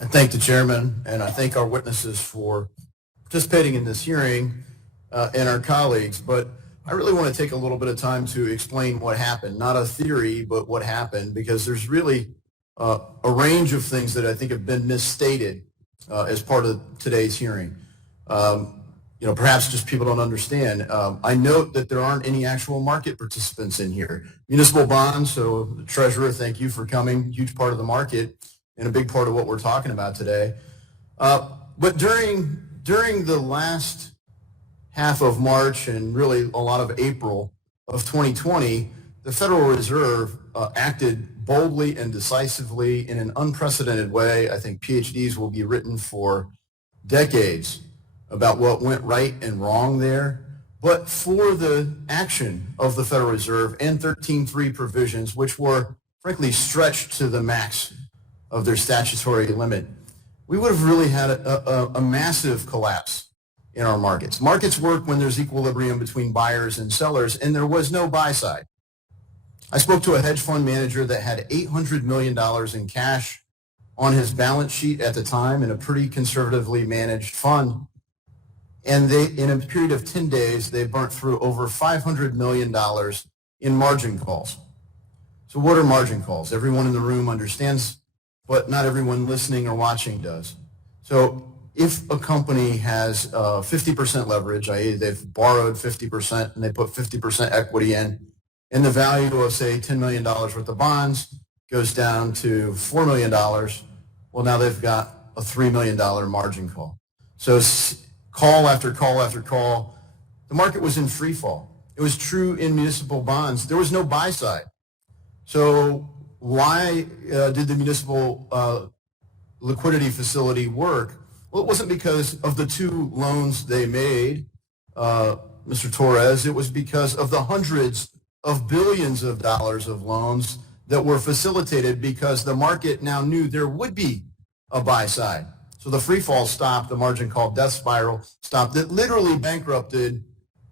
I thank the chairman and I thank our witnesses for participating in this hearing and our colleagues, but I really want to take a little bit of time to explain what happened, not a theory, but what happened, because there's really a range of things that I think have been misstated as part of today's hearing. Perhaps just people don't understand. I note that there aren't any actual market participants in here. Municipal bonds, so the treasurer, thank you for coming, huge part of the market and a big part of what we're talking about today. But during the last half of March and really a lot of April of 2020, the Federal Reserve acted boldly and decisively in an unprecedented way. I think PhDs will be written for decades about what went right and wrong there. But for the action of the Federal Reserve and 13.3 provisions, which were frankly stretched to the max of their statutory limit, we would have really had a massive collapse in our markets. Markets work when there's equilibrium between buyers and sellers, and there was no buy side. I spoke to a hedge fund manager that had $800 million in cash on his balance sheet at the time in a pretty conservatively managed fund. And in a period of 10 days, they burnt through over $500 million in margin calls. So what are margin calls? Everyone in the room understands, but not everyone listening or watching does. So if a company has 50% leverage, i.e. they've borrowed 50% and they put 50% equity in, and the value of, say, $10 million worth of bonds goes down to $4 million, well, now they've got a $3 million margin call. So call after call after call, the market was in free fall. It was true in municipal bonds. There was no buy side. So why did the municipal liquidity facility work? Well, it wasn't because of the two loans they made, Mr. Torres. It was because of the hundreds of billions of dollars of loans that were facilitated because the market now knew there would be a buy side. So the free fall stopped, the margin call death spiral stopped. It literally bankrupted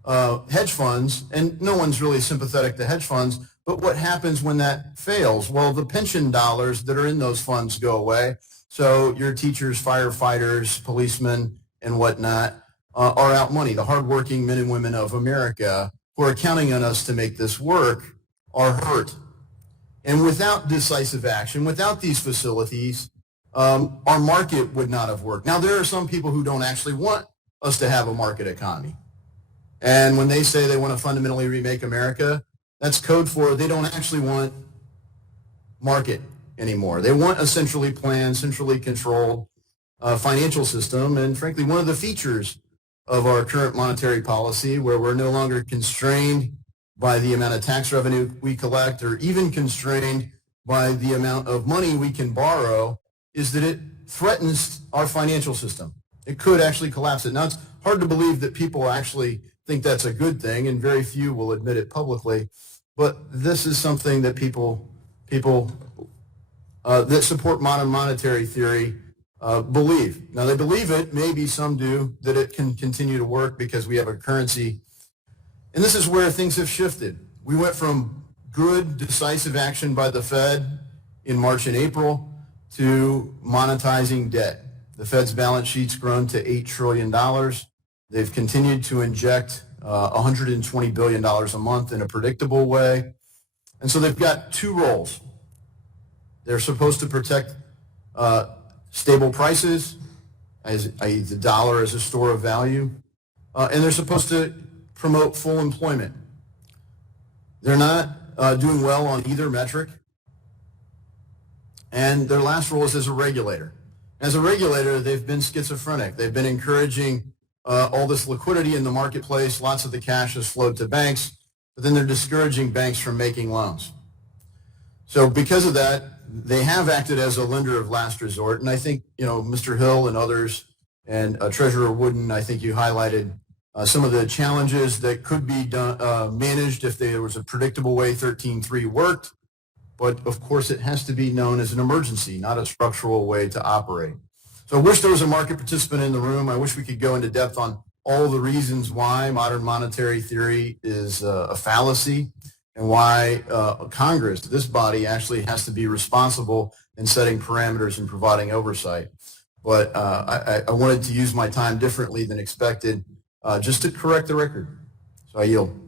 hedge funds, and no one's really sympathetic to hedge funds. But what happens when that fails? Well, the pension dollars that are in those funds go away. So your teachers, firefighters, policemen, and whatnot are out money. The hardworking men and women of America who are counting on us to make this work are hurt. And without decisive action, without these facilities, our market would not have worked. Now, there are some people who don't actually want us to have a market economy. And when they say they want to fundamentally remake America, that's code for they don't actually want market anymore. They want a centrally planned, centrally controlled financial system. And frankly, one of the features of our current monetary policy, where we're no longer constrained by the amount of tax revenue we collect or even constrained by the amount of money we can borrow, is that it threatens our financial system. It could actually collapse it. Now, it's hard to believe that people actually think that's a good thing, and very few will admit it publicly, but this is something that people that support modern monetary theory believe. Now, they believe it, maybe some do, that it can continue to work because we have a currency. And this is where things have shifted. We went from good, decisive action by the Fed in March and April to monetizing debt. The Fed's balance sheet's grown to $8 trillion. They've continued to inject $120 billion a month in a predictable way. And so they've got two roles. They're supposed to protect stable prices, i.e. the dollar as a store of value, and they're supposed to promote full employment. They're not doing well on either metric. And their last role is as a regulator. As a regulator, they've been schizophrenic. They've been encouraging all this liquidity in the marketplace. Lots of the cash has flowed to banks, but then they're discouraging banks from making loans. So because of that, they have acted as a lender of last resort. And I think, Mr. Hill and others and Treasurer Wooden, I think you highlighted some of the challenges that could be done, managed if there was a predictable way 13.3 worked. But of course, it has to be known as an emergency, not a structural way to operate. So I wish there was a market participant in the room. I wish we could go into depth on all the reasons why modern monetary theory is a fallacy and why Congress, this body, actually has to be responsible in setting parameters and providing oversight. But I wanted to use my time differently than expected just to correct the record. So I yield.